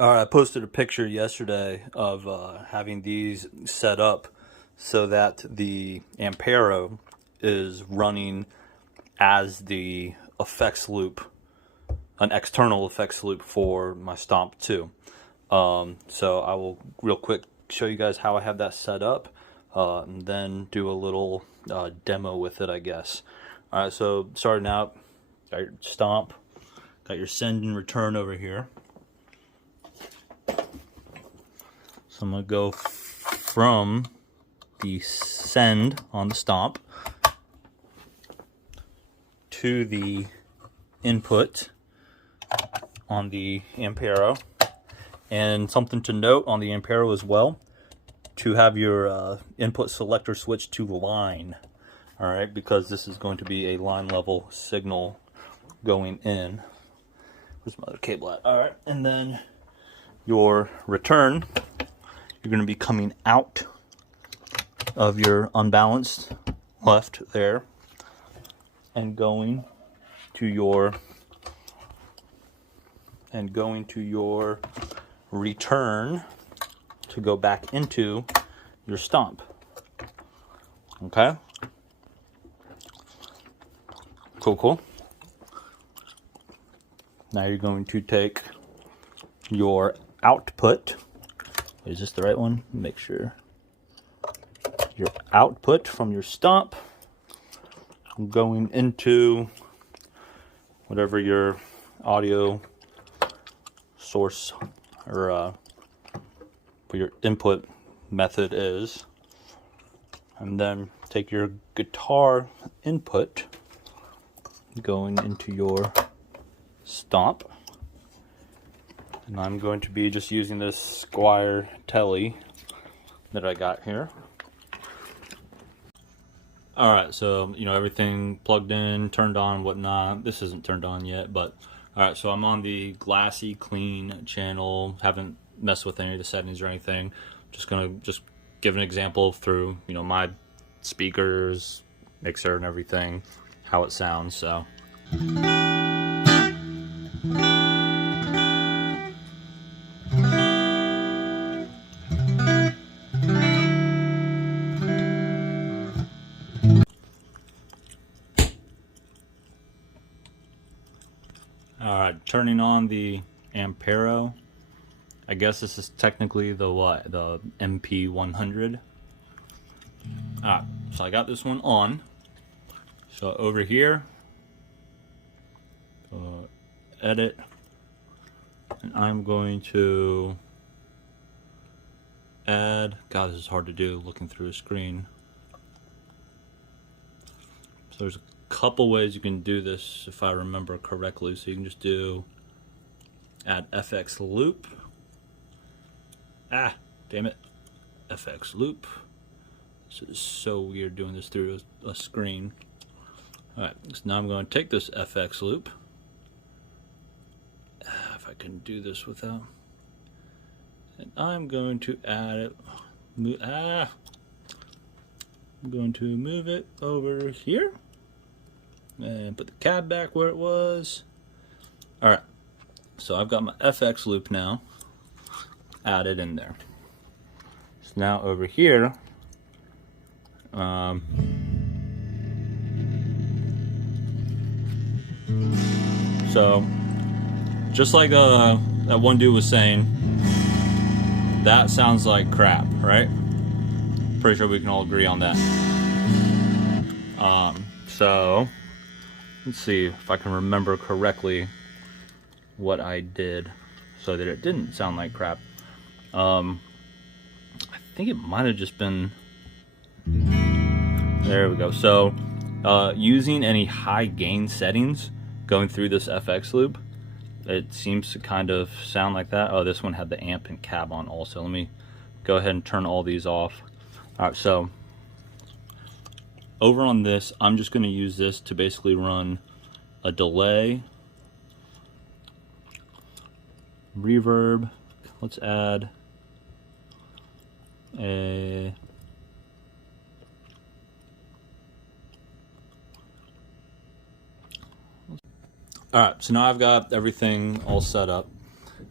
All right, I posted a picture yesterday of having these set up so that the Ampero is running as the effects loop, an external effects loop for my Stomp 2. So I will real quick show you guys how I have that set up, and then do a little demo with it, I guess. All right, so starting out, got your Stomp, got your send and return over here. So I'm going to go from the send on the Stomp to the input on the Ampero. And something to note on the Ampero as well, to have your input selector switch to line. All right, because this is going to be a line level signal going in. Where's my other cable at? All right, and then your return, you're going to be coming out of your unbalanced left there and going to your return to go back into your Stomp. Okay? Cool. Now you're going to take your output. Is this the right one? Make sure. Your output from your Stomp going into whatever your audio source or your input method is, and then take your guitar input going into your Stomp. And I'm going to be just using this Squire Telly that I got here. Alright, so everything plugged in, turned on, whatnot. This isn't turned on yet, but alright, so I'm on the glassy clean channel. Haven't messed with any of the settings or anything. Just gonna give an example through my speakers, mixer, and everything, how it sounds. So. Alright, turning on the Ampero. I guess this is technically the what? The MP100. Alright, so I got this one on. So over here, edit, and I'm going to add, God, this is hard to do looking through a screen. So there's a couple ways you can do this if I remember correctly. So you can just do add FX loop. Ah, damn it. FX loop. This is so weird doing this through a screen. Alright, so now I'm going to take this FX loop. If I can do this without. And I'm going to add it. I'm going to move it over here. And put the cab back where it was. Alright, so I've got my FX loop now added in there. So now over here, so just like that one dude was saying, that sounds like crap, right? Pretty sure we can all agree on that. So let's see if I can remember correctly what I did so that it didn't sound like crap. I think it might have just been, there we go. So using any high gain settings going through this FX loop, it seems to kind of sound like that. Oh, this one had the amp and cab on also. Let me go ahead and turn all these off. Alright, so over on this, I'm just going to use this to basically run a delay, reverb. Let's add a Alright, so now I've got everything all set up.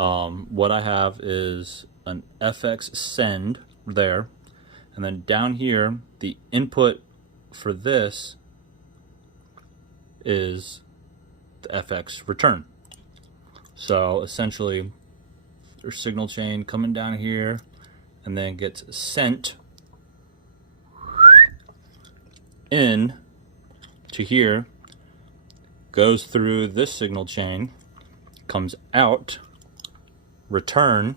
what I have is an FX send there, and then down here the input for this is the FX return. So essentially there's signal chain coming down here and then gets sent in to here, goes through this signal chain, comes out, return,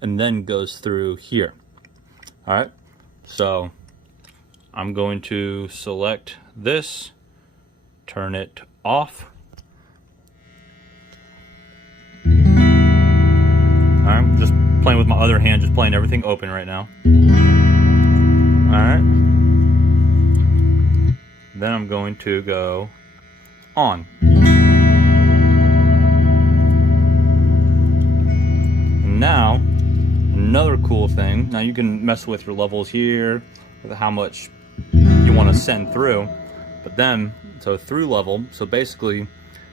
and then goes through here. All right, so I'm going to select this, turn it off. I'm just playing with my other hand, just playing everything open right now. All right. Then I'm going to go on. And now, another cool thing. Now you can mess with your levels here, with how much you want to send through. But then, so through level, so basically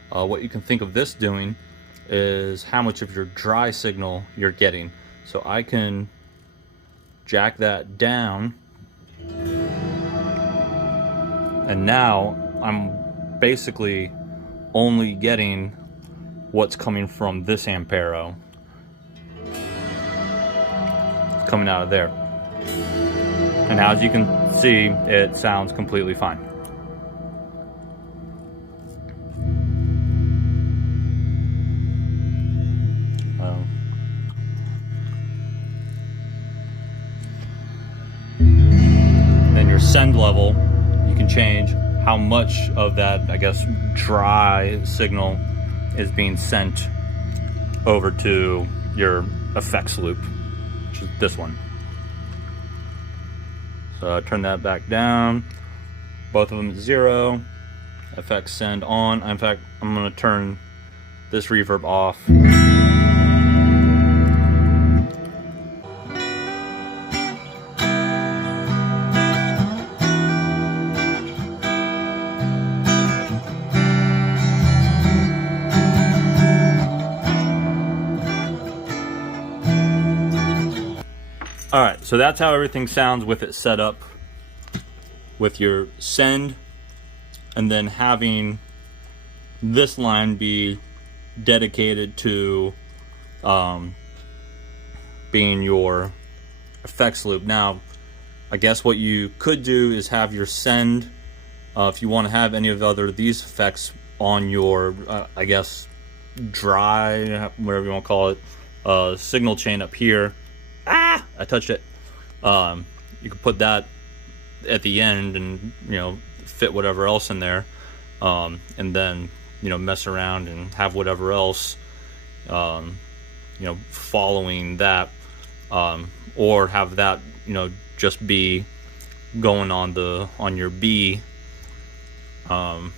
what you can think of this doing is how much of your dry signal you're getting. So I can jack that down, and now I'm basically only getting what's coming from this Ampero. It's coming out of there. And as you can see, it sounds completely fine. Then your send level, you can change how much of that, I guess, dry signal is being sent over to your effects loop, which is this one. So I turn that back down, both of them at 0, effects send on. In fact, I'm going to turn this reverb off. Alright, so that's how everything sounds with it set up with your send, and then having this line be dedicated to being your effects loop. Now, I guess what you could do is have your send, if you want to have any of these effects on your, I guess, dry, whatever you want to call it, signal chain up here. Ah, I touched it. You can put that at the end and, you know, fit whatever else in there, and then, you know, mess around and have whatever else, you know, following that, or have that, you know, just be going on your B, and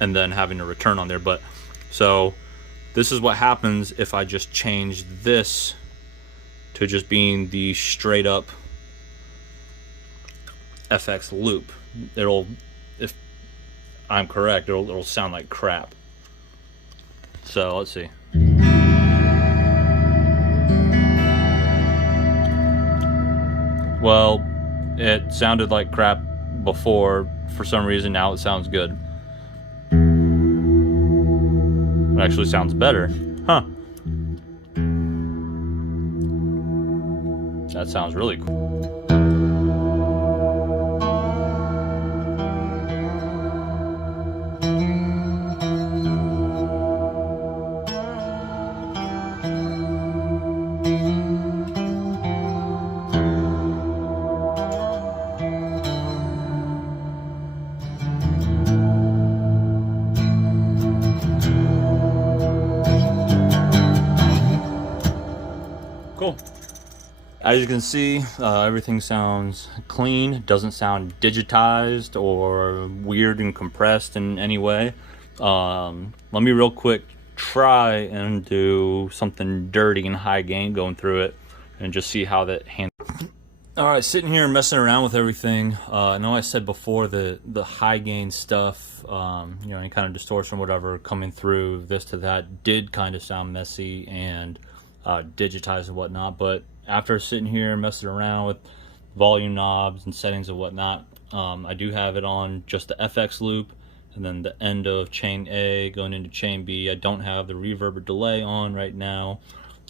then having a return on there. But so this is what happens if I just change this to just being the straight up FX loop. It'll, if I'm correct, it'll sound like crap. So let's see. Well, it sounded like crap before. For some reason now it sounds good. It actually sounds better. Huh. That sounds really cool. Cool. As you can see, everything sounds clean. Doesn't sound digitized or weird and compressed in any way. Let me real quick try and do something dirty and high gain going through it and just see how that handles. All right, sitting here messing around with everything. I know I said before the high gain stuff, you know, any kind of distortion, whatever, coming through this to that did kind of sound messy and digitized and whatnot. But after sitting here messing around with volume knobs and settings and whatnot, I do have it on just the FX loop and then the end of chain A going into chain B. I don't have the reverb or delay on right now.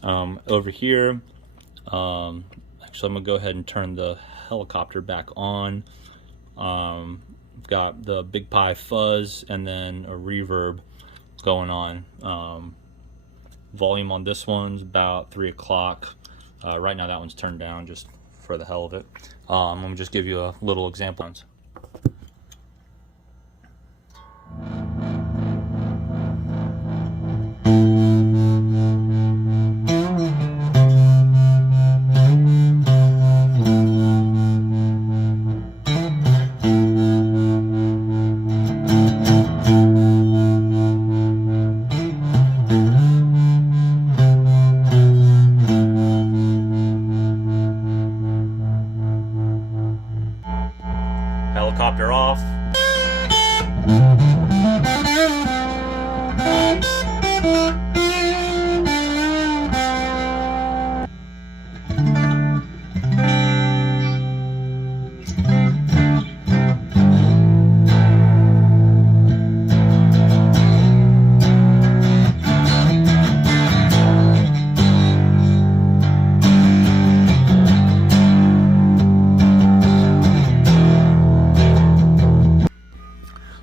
Over here, so I'm gonna go ahead and turn the helicopter back on. Got the big pie fuzz and then a reverb going on. Volume on this one's about 3 o'clock. Right now that one's turned down just for the hell of it. I'm gonna just give you a little example. Helicopter off.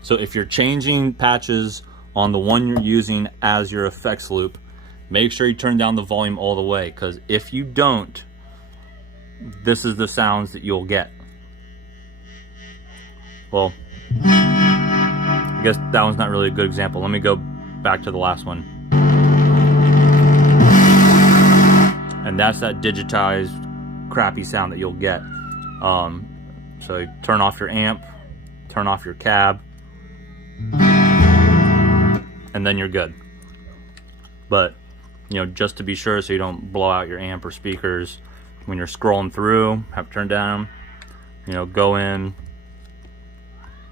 So if you're changing patches on the one you're using as your effects loop, make sure you turn down the volume all the way, because if you don't, this is the sounds that you'll get. Well, I guess that one's not really a good example. Let me go back to the last one. And that's that digitized crappy sound that you'll get. So you turn off your amp, turn off your cab, and then you're good. But, you know, just to be sure so you don't blow out your amp or speakers when you're scrolling through, have it turned down. You know, go in,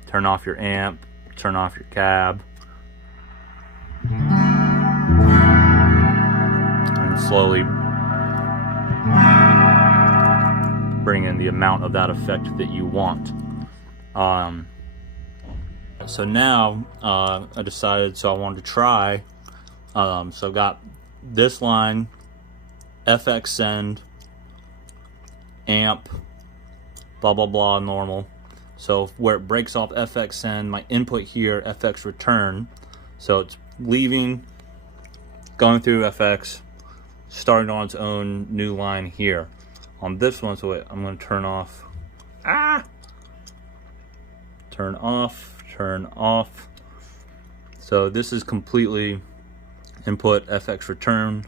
turn off your amp, turn off your cab, and slowly bring in the amount of that effect that you want. So now I decided, so I wanted to try, so I've got this line, FX send, amp, blah blah blah, normal. So where it breaks off FX send, my input here, FX return. So it's leaving, going through FX, starting on its own new line here. On this one, so wait, I'm going to turn off. Turn off, turn off. So this is completely input, FX return,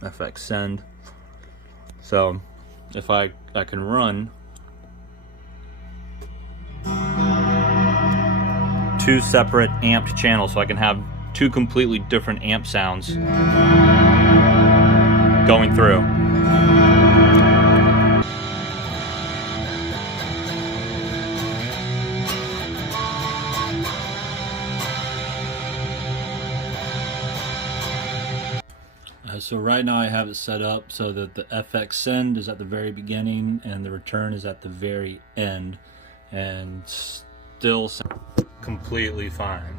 FX send. So if I can run two separate amped channels, so I can have two completely different amp sounds going through. So right now I have it set up so that the FX send is at the very beginning and the return is at the very end, and still sound completely fine.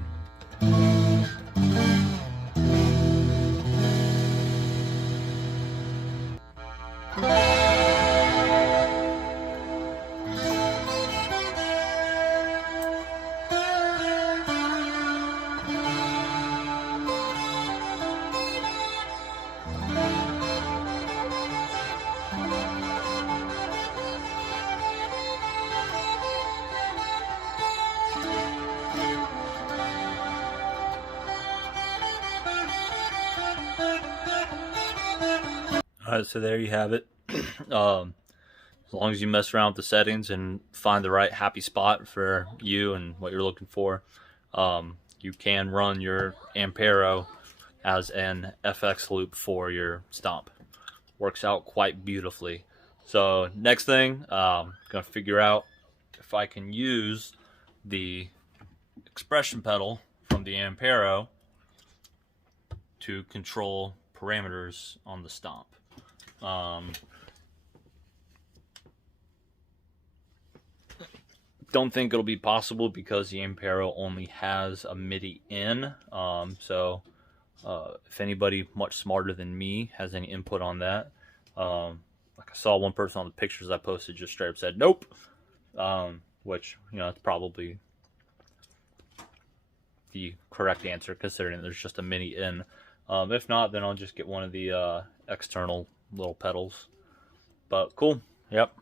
Alright, so there you have it. As long as you mess around with the settings and find the right happy spot for you and what you're looking for, you can run your Ampero as an FX loop for your Stomp. works out quite beautifully. So next thing, I'm gonna figure out if I can use the expression pedal from the Ampero to control parameters on the Stomp. Don't think it'll be possible because the Ampero only has a MIDI in. If anybody much smarter than me has any input on that, like I saw one person on the pictures I posted just straight up said nope, which, you know, that's probably the correct answer considering there's just a MIDI in. If not, then I'll just get one of the external little pedals. But cool. Yep.